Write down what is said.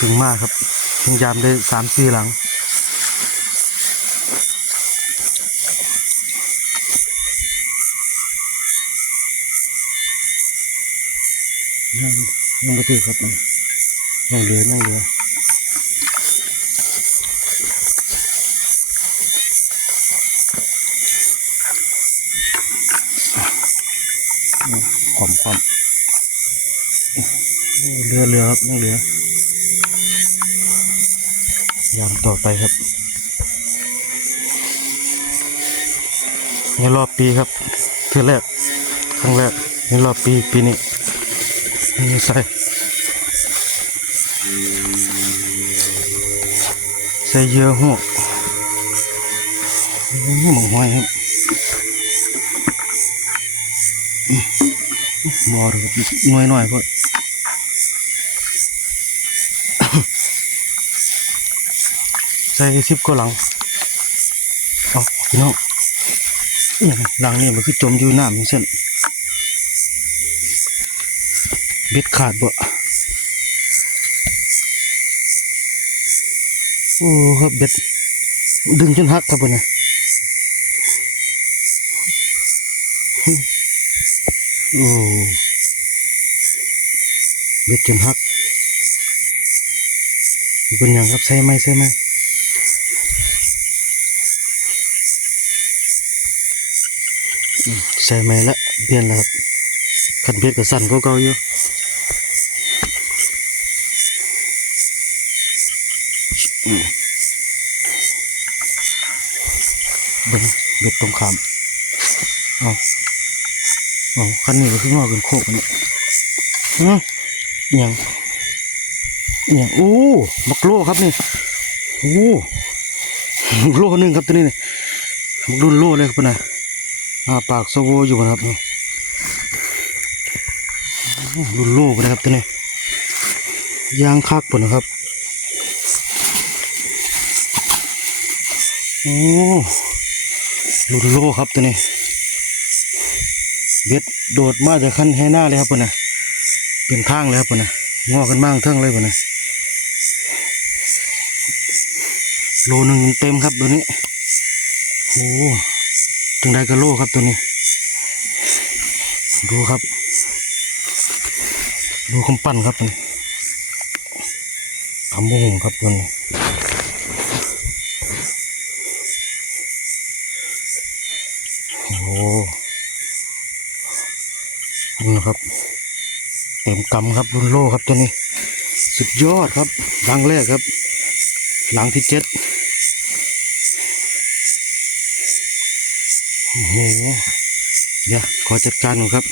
ถึงมากครับถึงยามได้สามสี่หลัง ยังยังไม่ตื่นครับยังเหลือยังเหลือขอมความเรือเรือครับยังเหลือ ยามต่อไปครับในรอบปีครับเทือแรกครั้งแรกในรอบปีปีนี้นี่ใส่ใส่เยอะหัวอื้อหมองหอยครับอื้อหมอดูครับหน่อยหน่อยพ่อ ใส่สิบก็หลังเอาพี่น้องหลังนี่มันคือจมอยู่น้ำนี่เส้นเบ็ดขาดบ่โอ้ครับเบ็ดดึงจนหักครับเนี่ยโอ้เบ็ดจนหักเป็นหยังครับใช่ไหมใช่ไหมอืม ใช่ไหมละเปลี่ยนแล้วครับขันเบ็ดก็สั่นก็เก่าอยู่เบิ่งเบ็ดตรงขามเอาเอาคันนี้ก็คืองอกันโคกอันนี่ฮะอหยังอหยังโอ้มักโลครับนี่โอ้มักโลหนึงครับตัวนี้เนี่ยมักรุ่นโลเลยครับนะ อาปากโซโวอยู่นะครับนี่รุ่นลไปนะครับตัวนี้ยางคักปุ่นนะครับโอ้ลุนโลครับตัวนี้เบ็ดโดดมาจากขั้นให้หน้าเลยครับปุ่นนะเป็นทางเลยครับปุ่นนะงอกันมากเทิงเลยปุ่นนะโลหนึ่งเต็มครับตัวนี้โอ้ ถึงได้กระโลครับตัวนี้ ดูครับ ดูคำปั้นครับตัวนี้คำโมงครับตัวนี้โอ้นี่นะครับเต็มกำครับรุ่นโลครับตัวนี้ สุดยอดครับหลังแรกครับหลังที่เจ็ดโอ้โห เดี๋ยวขอจัดการหน่อยครับ